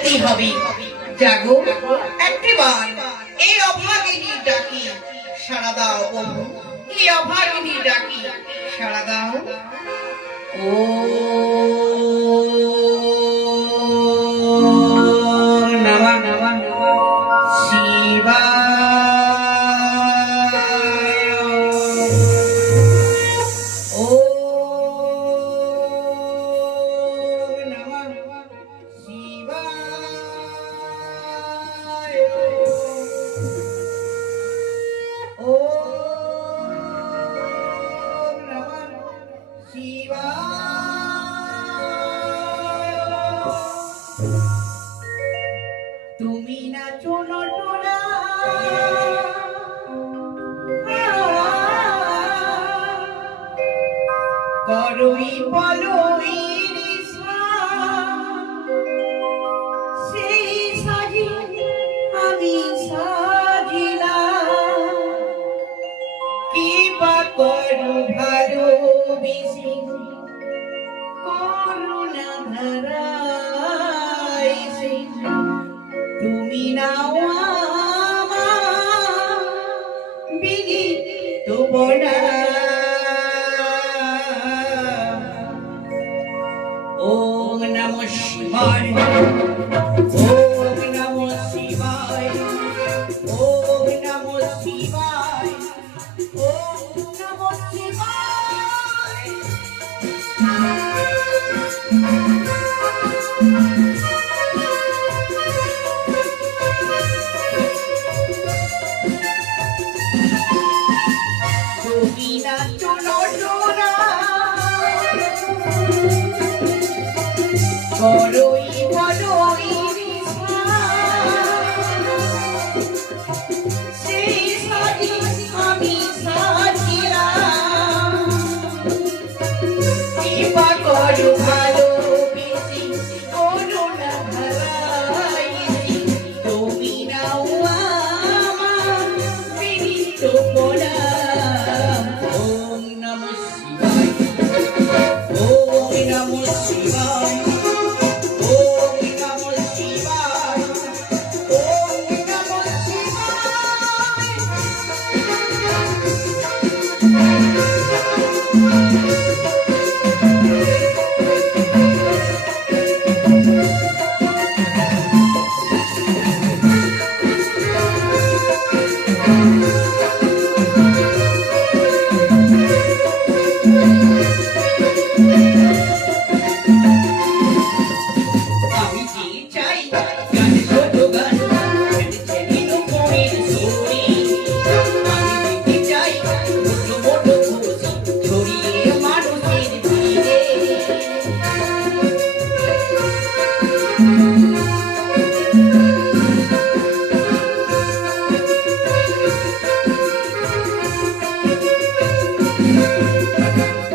করতেই হবে। জাগো একটিবার এই অভাগিনী ডাকি সাড়া দাও বন্ধু, এই অভাগিনী ডাকি সাড়া দাও। ও নমঃ শিবায়। ও নমঃ শিবায়। ও নমঃ শিবায়। তুমি নাচো নটনা করই বলই সেই সাজি আমি সাজিলাম, কি বা করু ভালোবেসে করুণা ধারায় তুমি নাও আমার বিগিত বড়া। ওম নমঃ শিবায়। ওম নমঃ শিবায়। ওম নমঃ শিবায়। ওম নমঃ শিবায়। তুমি নাচো নটনা করই বলই সেই সাজি আমি সাজিলাম, কি বা করু ভালোবেসে করুণা ধারায় তুমি নাও আমার বিনীত বড়া। ওম নমঃ শিবায়। ওম নমঃ শিবায়। ওম নমঃ শিবায়। ওম নমঃ শিবায়। আমি কি চাই গান ছোট গান ছেড়ে উপরের ছড়ি, আমি দিতে চাই ছোট মোট খুশি ছড়িয়ে মানুষের ভিড়ে।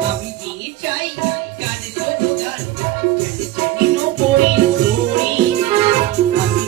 আমি কি চাই গান ছোট গান ছেড়ে উপরের ছড়ি, আমি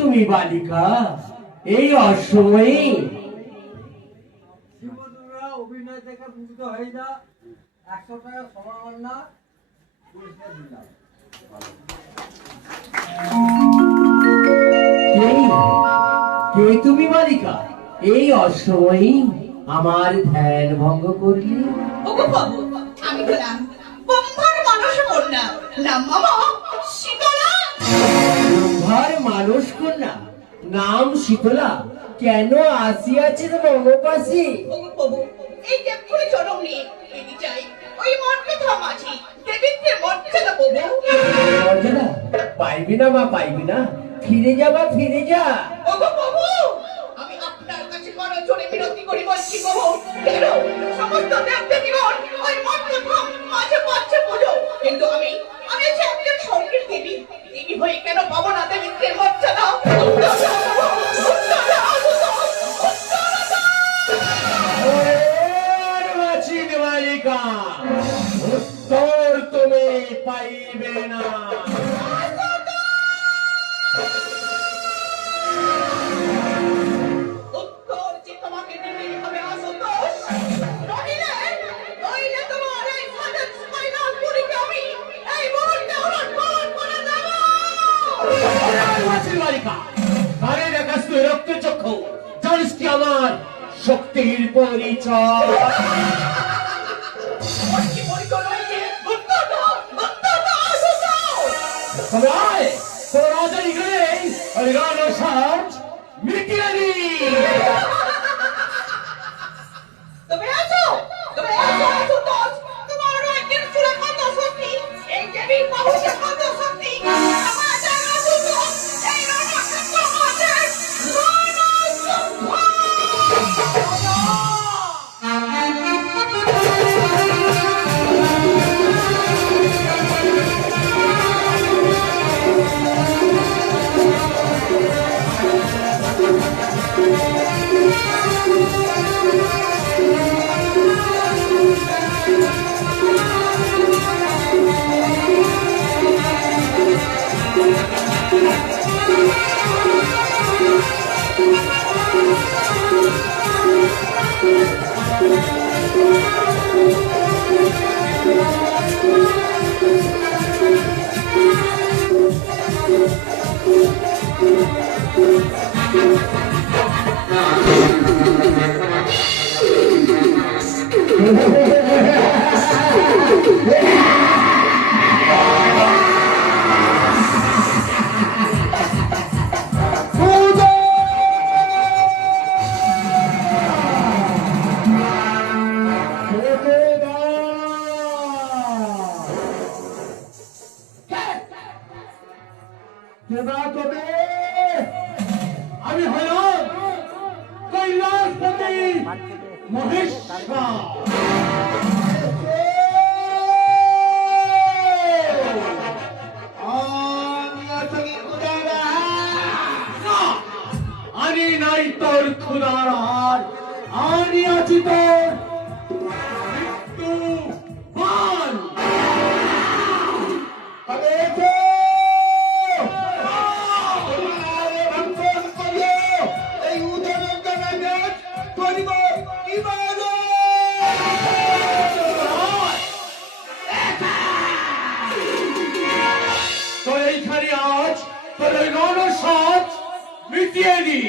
তুমি বালিকা এই অসময়ে? শিবদুরা অভিনয় দেখে মুগ্ধ হয়ে যা। 100 টাকা সমান না, পুরস্কার দিলাম। কে তুমি বালিকা এই অসময়ে আমার ধ্যান ভঙ্গ করলে? ওগো বাবু, আমি হলাম ব্রহ্মার মানস কন্যা, নাম মামা শীতলা। ব্রহ্মার মানস কন্যা, নাম শীতলা। কেন আসিয়াছেন বঙ্গপাশে? ওগো বাবু, এই দেবপুরে জন্ম নিয়ে আমি চাই ওই মর্যাদা মাঝি দেবীকে মর্যাদা বাবু। মর্যাদা পাইবি না মা, পাইবি না। ফিরে যাবা, ফিরে যা। ওগো বাবু, আমি আপনার কাছে বড় জোরে বিনতি করি বলছি বাবু, কেন সমস্ত দেবদেবীগণ ওই মর্যাদা মাঝে পাচ্ছে পুজো, কিন্তু আমি যে একজন স্বর্গের দেবী, দেবী হয়ে কেন পাবো না দেবীকে মর্যাদা? বালিকা, উত্তর তুমি পাইবে না। উত্তর যে তোমাকে দিতেই হবে আশুতোষ, নইলে তোমার এই সাজের স্পাইনাল পুরীকে আমি এই মুহূর্তে উলটপালট করে দেব। বালিকা, কানে দেখাস তুই রক্তচক্ষু, জানিস কি আমার শক্তির পরিচয়? কি পরিচয় রয়েছে? উত্তর দাও, উত্তর দাও আশুতোষ। সবাই তোর রাজা ইগলে অরিগানো সাজ মিটিয়ে দি। তবে আশুতোষ, তোমার ওই কিরচুরা কত শক্তি, এই দেবীর বাহুতে কত শক্তি, আমার জানা আশুতোষ, এই রণক্ষেত্র মাঝে আমি হলাম কৈলাসপতি মহেশ্বর। আমি নাই তোর খুদার হার, আমি আছি তোর মৃত্যু বান। তো এইখানে আজ তোর ওই রণসাজ মিটিয়ে দি।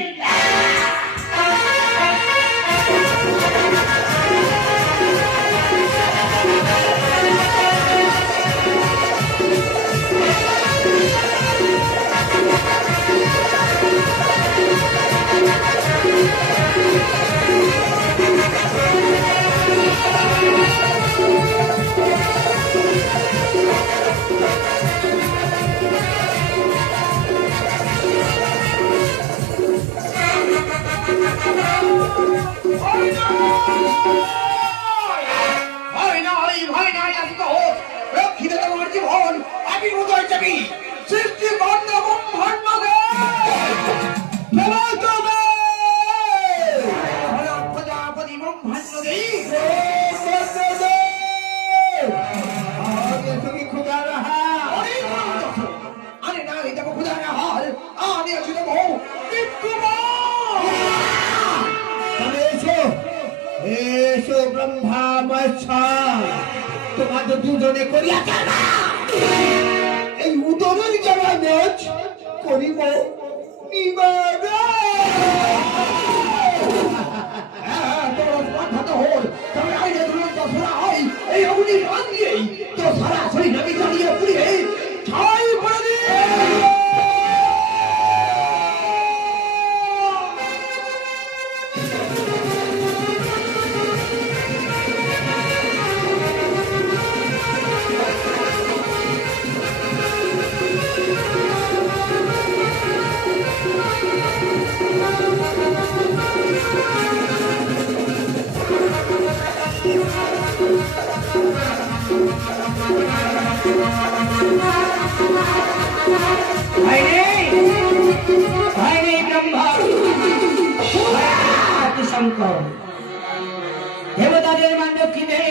ব্রহ্মা মহেশ্বর তোমাদের দুজনে করিয়াছে না এই উদরের জ্বালা নাচ করিব নিবারণ। এই অগ্নি রান দিয়েই তো সারা শরীর আমি জ্বালিয়ে পুড়িয়ে ছাই করে দিয়ে শঙ্কর দেবতাদের মান দক্ষিণে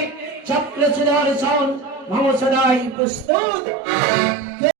চক্র সুদর্শন মম সদাই প্রস্তুত।